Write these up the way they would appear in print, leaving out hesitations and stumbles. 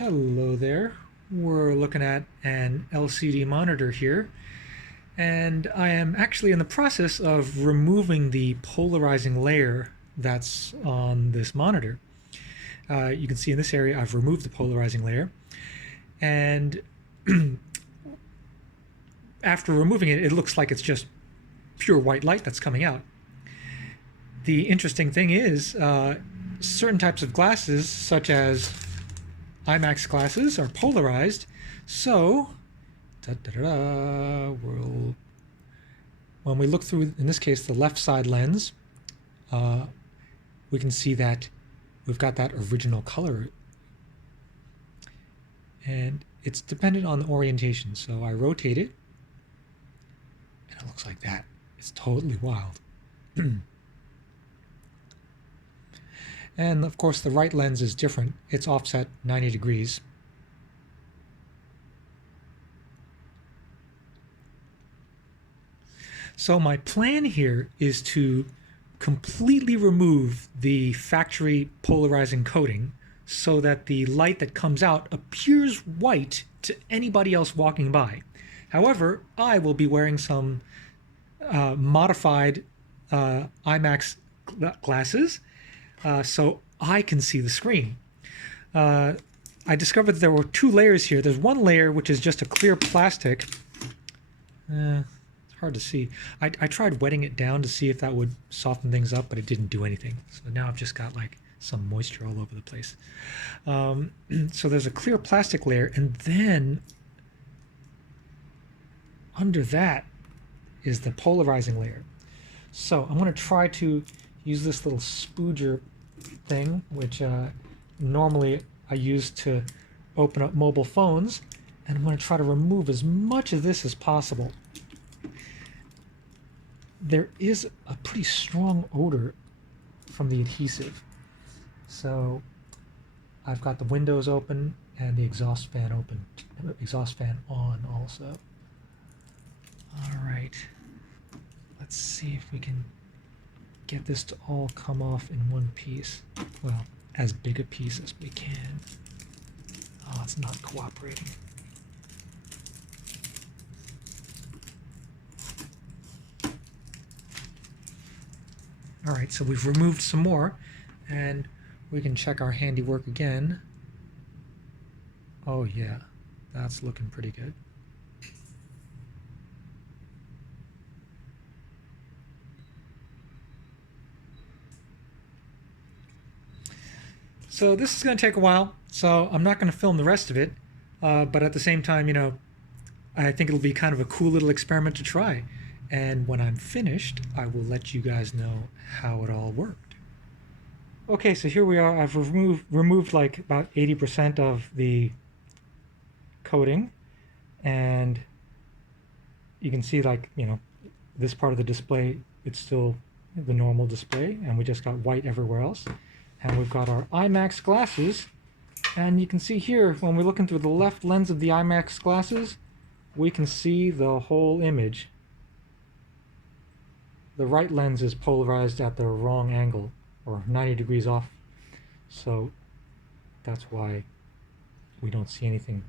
Hello there. We're looking at an LCD monitor here, and I am actually in the process of removing the polarizing layer that's on this monitor. You can see in this area I've removed the polarizing layer, and after removing it, it looks like it's just pure white light that's coming out. The interesting thing is certain types of glasses, such as IMAX glasses, are polarized, so when we look through, in this case, the left side lens, we can see that we've got that original color, and it's dependent on the orientation. So I rotate it, and it looks like that. It's totally wild. And of course the right lens is different. It's offset 90 degrees. So my plan here is to completely remove the factory polarizing coating so that the light that comes out appears white to anybody else walking by. However, I will be wearing some modified IMAX glasses, so I can see the screen. I discovered that there were two layers here. There's one layer which is just a clear plastic. It's hard to see. I tried wetting it down to see if that would soften things up, but it didn't do anything. So now I've just got like some moisture all over the place. So there's a clear plastic layer, and then under that is the polarizing layer. So I'm going to try to use this little spudger thing, which normally I use to open up mobile phones, and I'm going to try to remove as much of this as possible. There is a pretty strong odor from the adhesive, so I've got the windows open and the exhaust fan on also. All right, let's see if we can get this to all come off in one piece. Well, as big a piece as we can. Oh, it's not cooperating. All right, so we've removed some more, and we can check our handiwork again. Oh yeah, that's looking pretty good. So this is going to take a while, so I'm not going to film the rest of it, but at the same time, you know, I think it'll be kind of a cool little experiment to try. And when I'm finished, I will let you guys know how it all worked. Okay, so here we are. I've removed like about 80% of the coating, and you can see, like, you know, this part of the display, it's still the normal display, and we just got white everywhere else. And we've got our IMAX glasses, and you can see here, when we're looking through the left lens of the IMAX glasses, we can see the whole image. The right lens is polarized at the wrong angle, or 90 degrees off, so that's why we don't see anything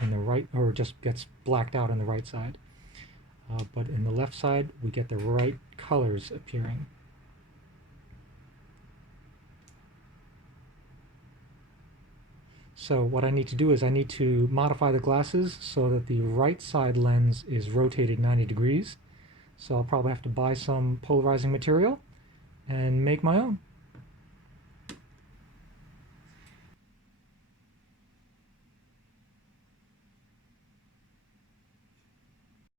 in the right, or it just gets blacked out on the right side. But in the left side, we get the right colors appearing. So what I need to do is I need to modify the glasses so that the right side lens is rotated 90 degrees. So I'll probably have to buy some polarizing material and make my own.